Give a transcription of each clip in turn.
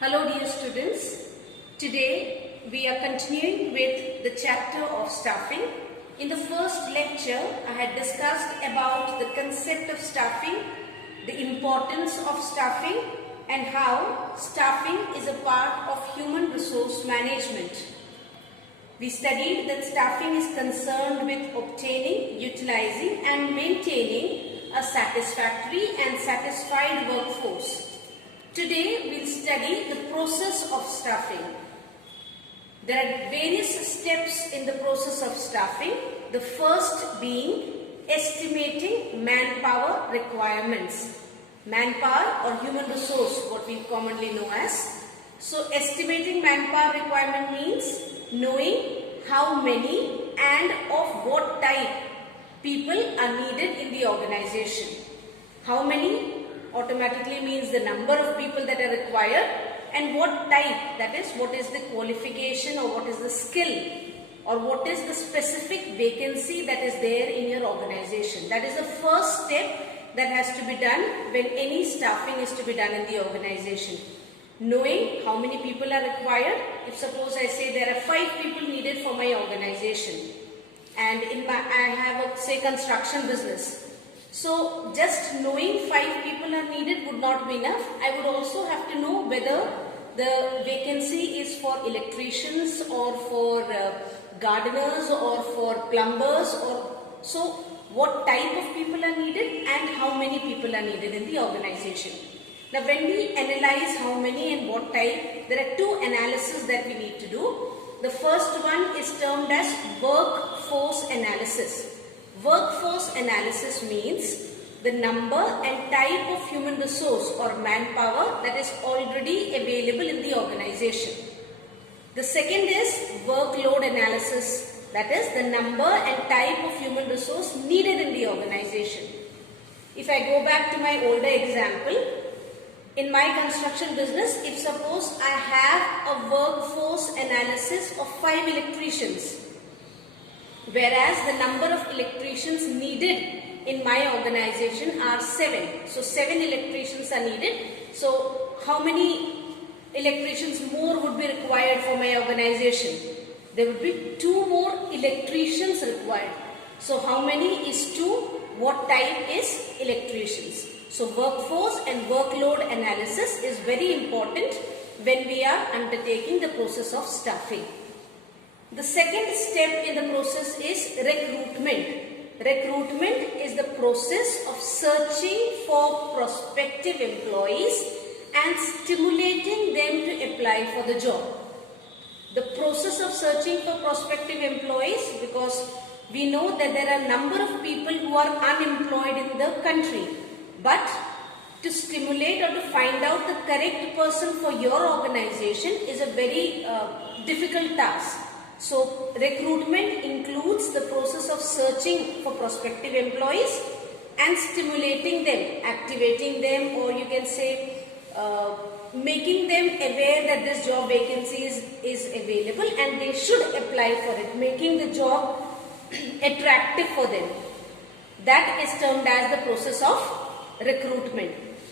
Hello dear students, today we are continuing with the chapter of staffing. In the first lecture, I had discussed about the concept of staffing, the importance of staffing and how staffing is a part of human resource management. We studied that staffing is concerned with obtaining, utilizing and maintaining a satisfactory and satisfied workforce. Today we will study the process of staffing. There are various steps in the process of staffing. The first being estimating manpower requirements. Manpower or human resource, what we commonly know as. So estimating manpower requirement means knowing how many and of what type people are needed in the organization. How many automatically means the number of people that are required, and what type, that is what is the qualification or what is the skill or what is the specific vacancy that is there in your organization. That is the first step that has to be done when any staffing is to be done in the organization. Knowing how many people are required. If suppose I say there are 5 people needed for my organization, and I have a say construction business. So just knowing 5 people are needed would not be enough. I would also have to know whether the vacancy is for electricians or for gardeners or for plumbers, or so what type of people are needed and how many people are needed in the organization. Now when we analyze how many and what type, there are 2 analyses that we need to do. The first one is termed as workforce analysis. Workforce analysis means the number and type of human resource or manpower that is already available in the organization. The second is workload analysis, that is the number and type of human resource needed in the organization. If I go back to my older example, in my construction business, if suppose I have a workforce analysis of 5 electricians, whereas the number of electricians needed in my organization are 7. So 7 electricians are needed. So how many electricians more would be required for my organization? There would be 2 more electricians required. So how many is 2? What type is electricians? So workforce and workload analysis is very important when we are undertaking the process of staffing. The second step in the process is recruitment. Recruitment is the process of searching for prospective employees and stimulating them to apply for the job. The process of searching for prospective employees, because we know that there are a number of people who are unemployed in the country, but to stimulate or to find out the correct person for your organization is a very difficult task. So recruitment includes the process of searching for prospective employees and stimulating them, activating them, or you can say making them aware that this job vacancy is available and they should apply for it, making the job attractive for them. That is termed as the process of recruitment.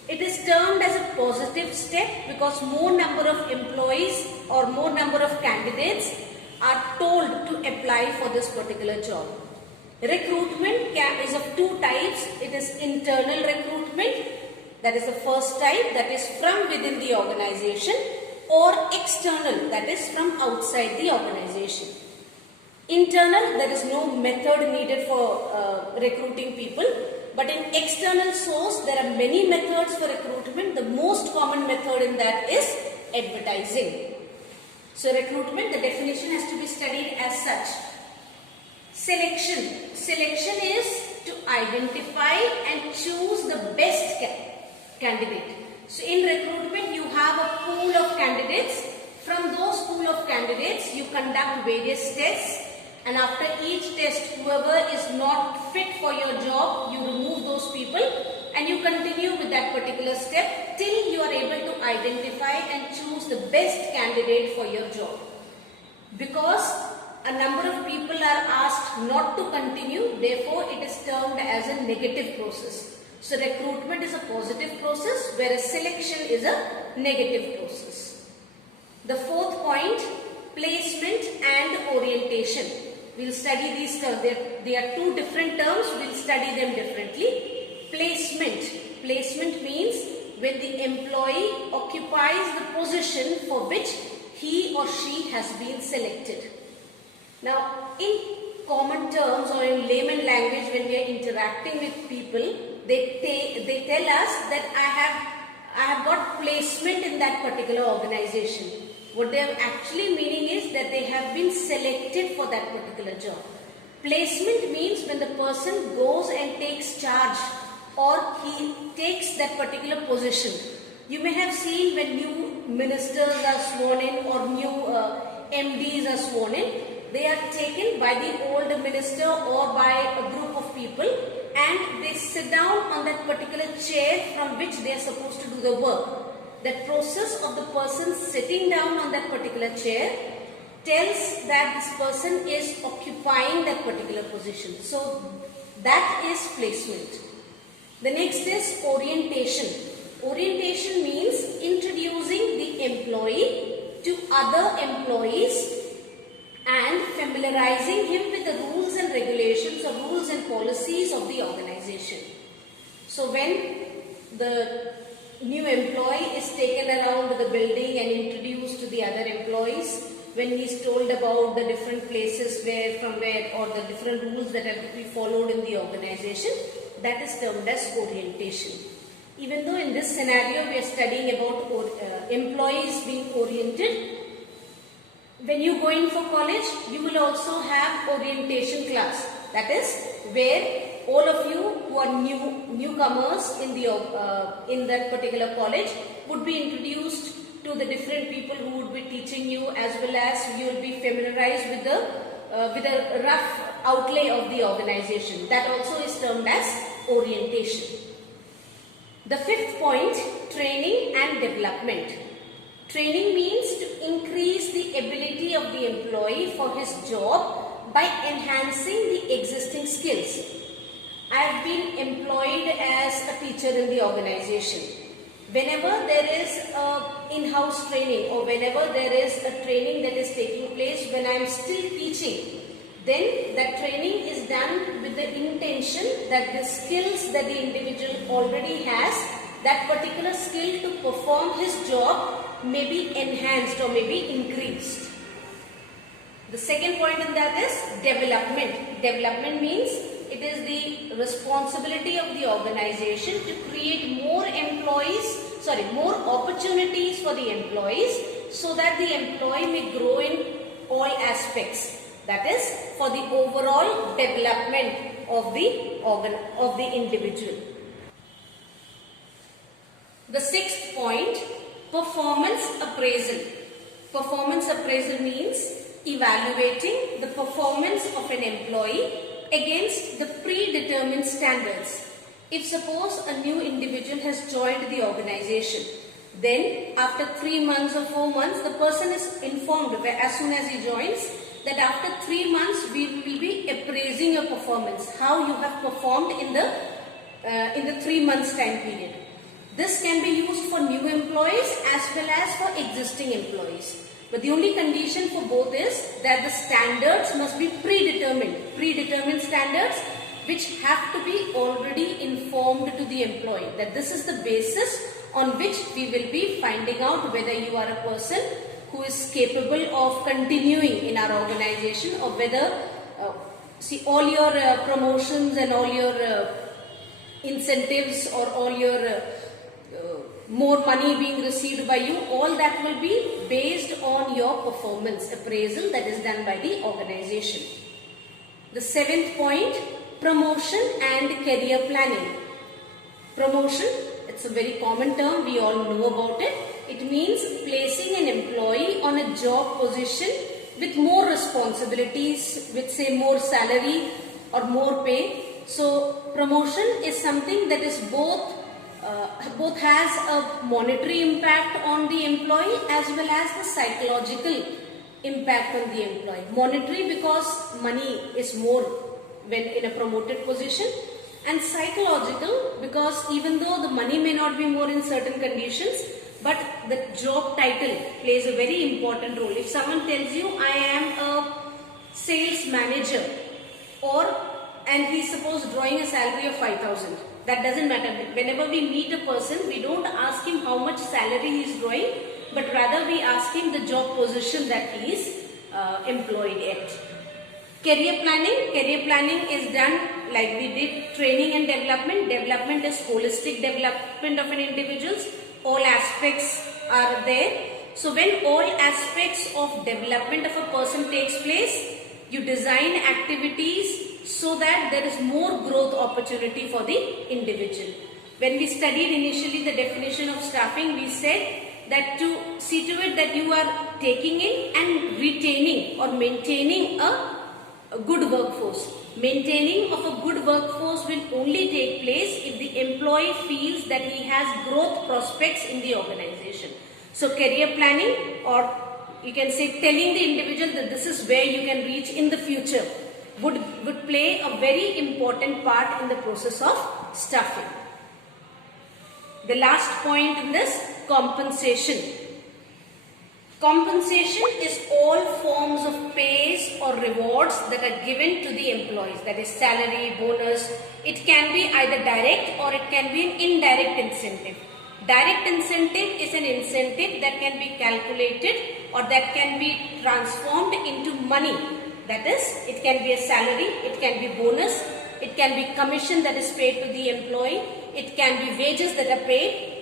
It is termed as a positive step because more number of employees or more number of candidates are told to apply for this particular job. Recruitment is of 2 types. It is internal recruitment, that is the first type, that is from within the organization, or external, that is from outside the organization. Internal, there is no method needed for recruiting people, but in external source there are many methods for recruitment. The most common method in that is advertising. So recruitment, the definition has to be studied as such. Selection. Selection is to identify and choose the best candidate. So in recruitment you have a pool of candidates. From those pool of candidates you conduct various tests, and after each test whoever is not fit for your job, you remove those people and you continue with that particular step till you are able to identify and choose the best candidate for your job. Because a number of people are asked not to continue, therefore it is termed as a negative process. So recruitment is a positive process, whereas selection is a negative process. The fourth point, placement and orientation. We'll study these terms. They are two different terms. We'll study them differently. Placement. Placement means when the employee occupies the position for which he or she has been selected. Now, in common terms or in layman language, when we are interacting with people, they tell us that I have got placement in that particular organization. What they are actually meaning is that they have been selected for that particular job. Placement means when the person goes and takes charge or he takes that particular position. You may have seen when new ministers are sworn in or new MDs are sworn in, they are taken by the old minister or by a group of people and they sit down on that particular chair from which they are supposed to do the work. That process of the person sitting down on that particular chair tells that this person is occupying that particular position. So that is placement. The next is orientation. Orientation means introducing the employee to other employees and familiarizing him with the rules and regulations or rules and policies of the organization. So when the new employee is taken around the building and introduced to the other employees, when he is told about the different places from where or the different rules that are to be followed in the organization, that is termed as orientation. Even though in this scenario we are studying about employees being oriented, when you go in for college, you will also have orientation class. That is where all of you who are newcomers in that particular college would be introduced to the different people who would be teaching you, as well as you will be familiarized with a rough outlay of the organization. That also is termed as orientation. The fifth point, training and development. Training means to increase the ability of the employee for his job by enhancing the existing skills. I have been employed as a teacher in the organization. Whenever there is in-house training or whenever there is a training that is taking place when I am still teaching, then that training is done with the intention that the skills that the individual already has, that particular skill to perform his job may be enhanced or may be increased. The second point in that is development. Development means it is the responsibility of the organization to create more opportunities for the employees so that the employee may grow in all aspects. That is for the overall development of the individual. The sixth point, performance appraisal. Performance appraisal means evaluating the performance of an employee against the predetermined standards. If suppose a new individual has joined the organization, then after 3 months or 4 months, the person is informed as soon as he joins that after 3 months we will be appraising your performance, how you have performed in the 3 months time period. This can be used for new employees as well as for existing employees. But the only condition for both is that the standards must be predetermined standards which have to be already informed to the employee. That this is the basis on which we will be finding out whether you are a person who is capable of continuing in our organization or whether, all your promotions and all your incentives or all your more money being received by you, all that will be based on your performance appraisal that is done by the organization. The seventh point, promotion and career planning. Promotion, it's a very common term, we all know about it. It means placing an employee on a job position with more responsibilities, with say more salary or more pay. So promotion is something that is both has a monetary impact on the employee as well as the psychological impact on the employee. Monetary because money is more when in a promoted position, and psychological because even though the money may not be more in certain conditions, but the job title plays a very important role. If someone tells you, I am a sales manager, and he's supposed drawing a salary of 5,000, that doesn't matter. Whenever we meet a person, we don't ask him how much salary he is drawing, but rather we ask him the job position that he is employed at. Career planning is done like we did training and development. Development is holistic development of an individual. All aspects are there. So when all aspects of development of a person takes place, you design activities so that there is more growth opportunity for the individual. When we studied initially the definition of staffing, we said that to see to it that you are taking in and retaining or maintaining a good workforce. Maintaining of a good workforce will only take place if the employee feels that he has growth prospects in the organization. So career planning, or you can say telling the individual that this is where you can reach in the future, would play a very important part in the process of staffing. The last point in this, compensation. Compensation is all forms of pays or rewards that are given to the employees, that is salary, bonus. It can be either direct or it can be an indirect incentive. Direct incentive is an incentive that can be calculated or that can be transformed into money. That is, it can be a salary, it can be bonus, it can be commission that is paid to the employee, it can be wages that are paid.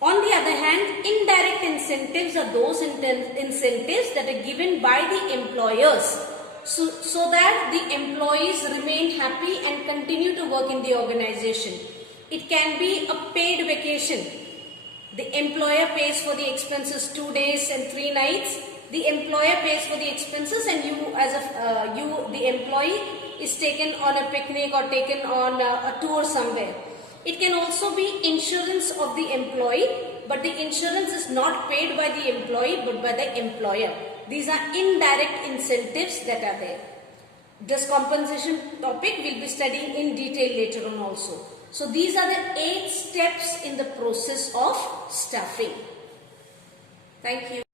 On the other hand, indirect incentives are those incentives that are given by the employers so that the employees remain happy and continue to work in the organization. It can be a paid vacation. The employer pays for the expenses 2 days and 3 nights. The employer pays for the expenses, and the employee is taken on a picnic or taken on a tour somewhere. It can also be insurance of the employee, but the insurance is not paid by the employee but by the employer. These are indirect incentives that are there. This compensation topic we'll be studying in detail later on also. So these are the 8 steps in the process of staffing. Thank you.